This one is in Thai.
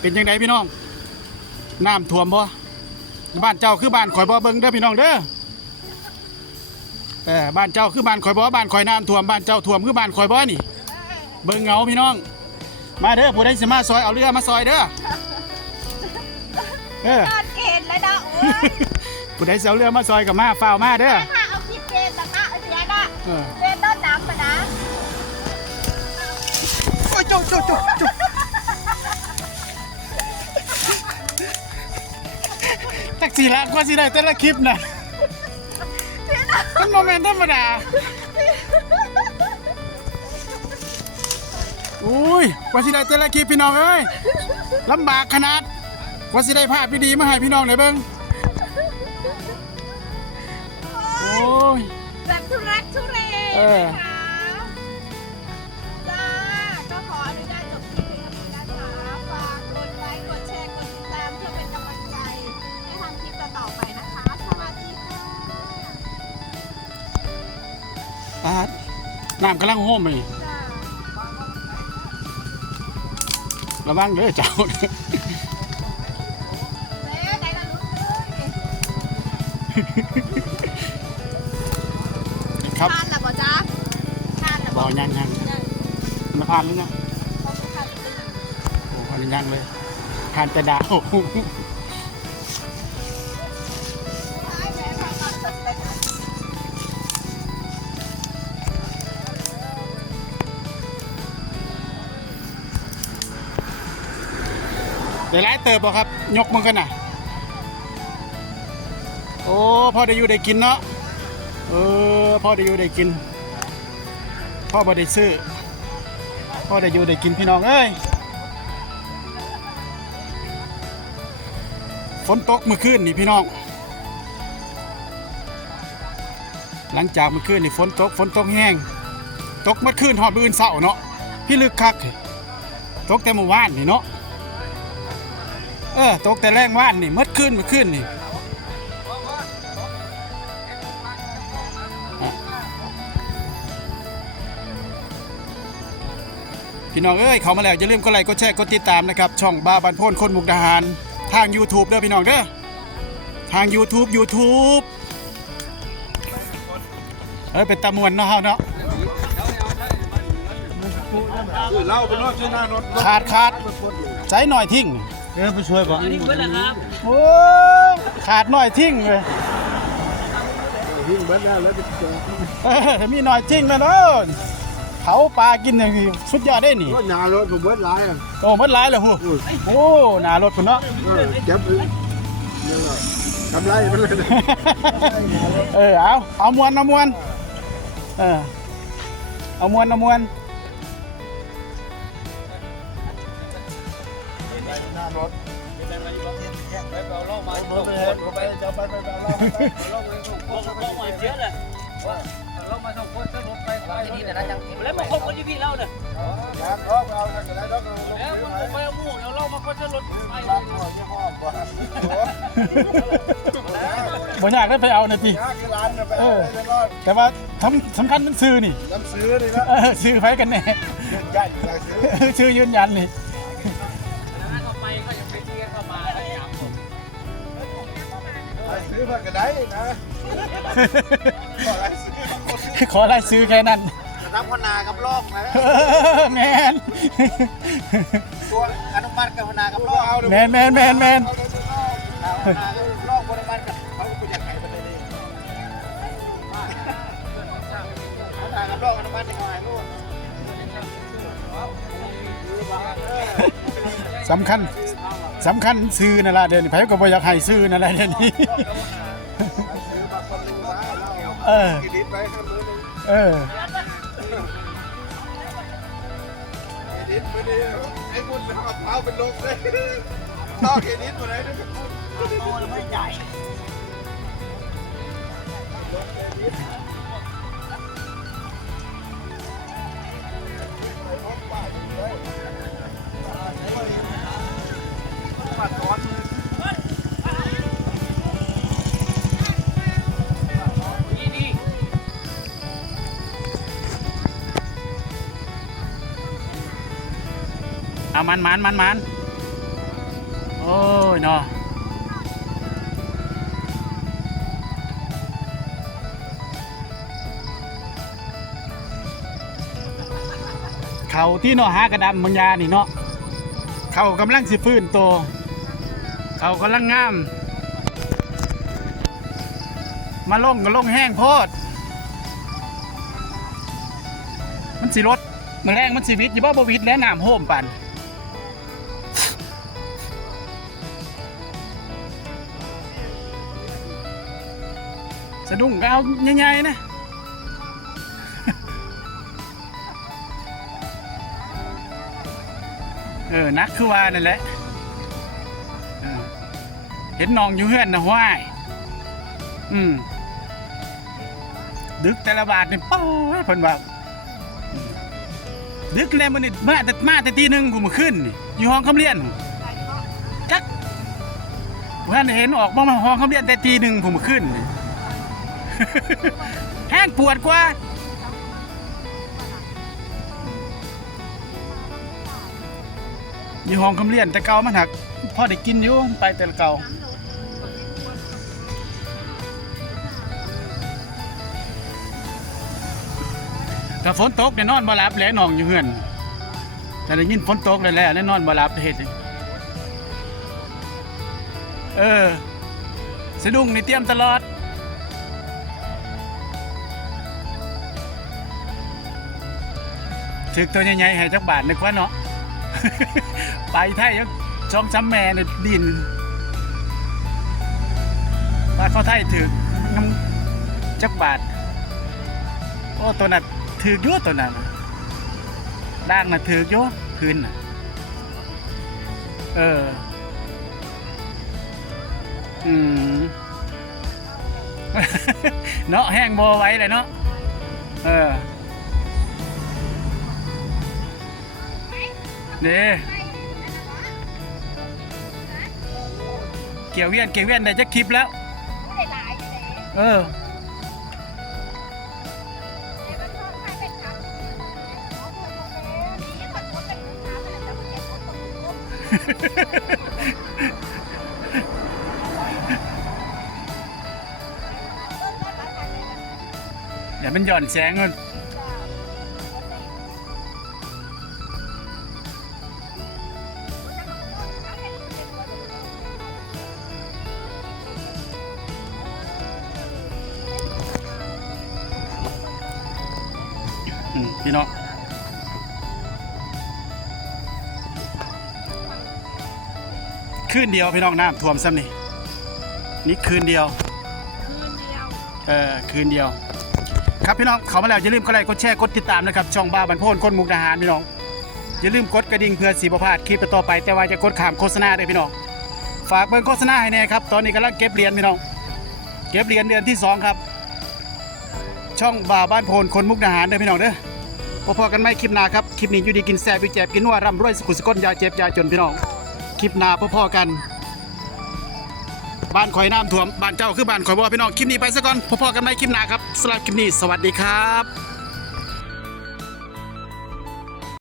เป็นยังไงพี่น้องน้ำท่วมบ่บ้านเจ้าคือบ้านข่อยบ่เบิ่งเด้อพี่น้องเด้อแต่บ้านเจ้าคือบ้านข่อยบ่บ้านข่อยน้ำท่วมบ้านเจ้าท่วมคือบ้านข่อยบ่นี่เบิ่งเงาพี่น้อง มาเด้อผู้ใดสิมาซอยเอาเรือมาซอยเด้อเออตอนเกณฑ์แล้วนะโอ้ยผู้ใดสิเอาเรือมาซอยกับมาฝ้าวมาเด้อถ้าเอาคลิปเกณฑ์แล้วนะเอาเสียนะเออเกณฑ์ต้นน้ำมานะโอ้ยโจ้โจ้โจ้โจ้ กซี่ละกว่าสิได้แต่ละคลิปน่ะมันโมเมนต์ธรรมดาอุ้ยกว่าสิได้แต่ละคลิปพี่น้องเอ้ยลำบากขนาดกว่าสิได้ภาพดีๆมาให้พี่น้องได้เบิ่งโอ้ยแบบทุรักทุเลเออ นะคะ ปาดน้ำกำลังโฮมเลยจ้าระวังเด้อเจ้าแม่ไหนละลูกเอ้ยครับทานหรือเปล่าจ๊ะทานหรือเปบ่ล่ายังยังมาผ่านหรือยังโอ้อันนี้ยังเลยผ่านแต่ดาว เดี๋ยวไล่เติบบ่ครับ ยกมันกันน่ะ โอ้พ่อได้อยู่ได้กินเนาะ เออพ่อได้อยู่ได้กิน พ่อบ่ได้ซื้อ พ่อได้อยู่ได้กินพี่น้องเอ้ย ฝนตกเมื่อคืนนี่พี่น้อง หลังจากเมื่อคืนนี่ฝนตกฝนตกแห้ง ตกเมื่อคืนหอดมื้ออื่นเสาร์เนาะ พี่ลึกคัก ตกแต่เมื่อวานนี่เนาะ เออตกแต่แรงว่านนี่เมื่อคืนเมื่อคืนนี่อะพี่น้องเอ้ยเขามาแล้วอย่าลืมกดไลค์กดแชร์กดติดตามนะครับช่องบาบันโพนคนมุกดาหารทาง YouTube เด้อพี่น้องเด้อทาง YouTube YouTube เอ้ยเป็นตะมวนเนาะเฮาเนาะคือเล่าเป็นรอบช่วยหน้ารถขาดขาดใจหน่อยทิ้ง เออไปช่วยก่อนโอ้ยขาดหน่อยทิ้งเลยวิ่งเบิ้ลได้แล้วจะเจอเออถ้ามีหน่อยทิ้งแล้วเนาะเขาปลากินอย่างนี้สุดยอดได้นี่รถหนารถผมเบิ้ลหลายอะโอ้มันหลายเลยหูโอ้หนารถคุณเนาะเออเจ็บเลยนี่แหละกำไรมันเลยเออเอาเอามวนเอามวนเออเอามวนเอามวน หน้ารถไปเอาล่อมาไปไปจะไปไปเอาล่อมาแล้วมาคบกันที่พี่เล่าเนี่ยอยากเอาเอาจะได้รถแล้วมึงไปเอาหมูแล้วเรามาคนจะรถไปบ้านหัวยี่ห้อบ่บ่ยากได้ไปเอาหน่อยพี่ยากที่แต่ว่าสำสำคัญมันซื้อนี่น้ำซื้อนี่นะซื้อไปกันแน่ซื้อชื่อยืนยันนี่ ซื้อเพื่อก็ได้นะขออะไรซื้อขอรายซื้อแค่นั้นจะรับพนากับลอกนะเออแมนตัวอนุมัติกับพนากับลอกเอาแมนแมนแมนแมนเอาพนากับลอกอนุมัติกับเขาก็อยากขายประเทศนี้พนากับลอกอนุมัติในการลูกสำคัญสำคัญซื้อนั่นละเดี๋ยวนี้ไผก็บ่อยากให้ซื้อนั่นแหละเดี๋ยวนี้ เออกินดิบไปข้ามมือนึงเออกินดิบไปดิไอ้บุญเอาเท้าเป็นลมเลยต่อกินดิบมาเลยด้วยนี่ เอามันมันมันมันโอ้ยเนาะเขาที่เนาะหากระดำบางยานี่เนาะเขากำลังสิฟื้นโตวเขากำลังงาม มาลงก็ลงแห้งโพด มันสิรถมันแรงมันสิวิตอยู่บ่บวิตแล้วน้ำโฮมปัน สะดุ้งก็เอาใหญ่ๆนะเออนักคือว่านั่นแหละเออเห็นน้องอยู่เฮือนนะห้วยอืมดึกแต่ละบาทนี่เป้าให้เพิ่นว่าดึกแล้วมันนี่มาแต่มาแต่ตีหนึ่งกูมาขึ้นอยู่ห้องคำเรียนจักเพื่อนเห็นออกมามาห้องคำเรียนแต่ตีหนึ่งผมมาขึ้น แห้งปวดกว่า อยู่ห้องคำเรียนแต่เก่ามันหักพ่อได้กินอยู่ไปแต่ละเก่าถ้าฝนตกเนี่ยนอนบ่หลับแหล้นองอยู่เฮือนแต่ได้ยินฝนตกแล้วแหล้วนอนบ่หลับเฮ็ดหยังเออ สะดุ้งในเตรียมตลอด ถึกตัวใหญ่ๆให้จักบาทนึกว่าเนาะ ไปไทยยังช่องซ้ำแม่ในดินว่าเขาไทยถึกน้ำจักบาท โอ้ตัวนั้นถือกยุ่ตัวนั้นด่างน่ะถือกยุ่พื้นน่ะ เออ อืมเนาะแห้งบไว้เลยเนาะ เออ นี่เกี่ยวเวียนเกี่ยวเวียนได้จะคลิปแล้วได้หลายอยู่เลยเออเดี๋ยวมันชอบให้เป็นครับอ๋อ อืมพี่น้องคืนเดียวพี่น้องน้ำท่วมซ้ำนี่นี่คืนเดียว คืนเดียว เออคืนเดียว ครับพี่น้องเขามาแล้วอย่าลืมกดไลค์กดแชร์กดติดตามนะครับช่องบ้าบันโพนคนมุกดาหารพี่น้องอย่าลืมกดกระดิ่งเพื่อสีประพลาดคลิปต่อไป แต่ว่าจะกดขามโฆษณาด้วยพี่น้องฝากเบิ่งโฆษณาให้แน่ครับตอนนี้กำลังเก็บเหรียญพี่น้องเก็บเหรียญเดือนที่สองครับ ช่องบ่าวบ้านโพนคนมุกดาหารเด้อพี่น้องเด้อ พอๆกันไหมคลิปหน้าครับ คลิปนี้อยู่ดีกินแซ่บอยู่แจบกินว่าร่ำรวยสกุลสกลอยาเจ็บยาจนพี่น้อง คลิปหน้าพอๆกัน บ้านข่อยน้ำท่วม บ้านเจ้าคือบ้านข่อยบ่พี่น้อง คลิปนี้ไปซะก่อน พอๆกันไหมคลิปหน้าครับสำหรับคลิปนี้ สวัสดีครับ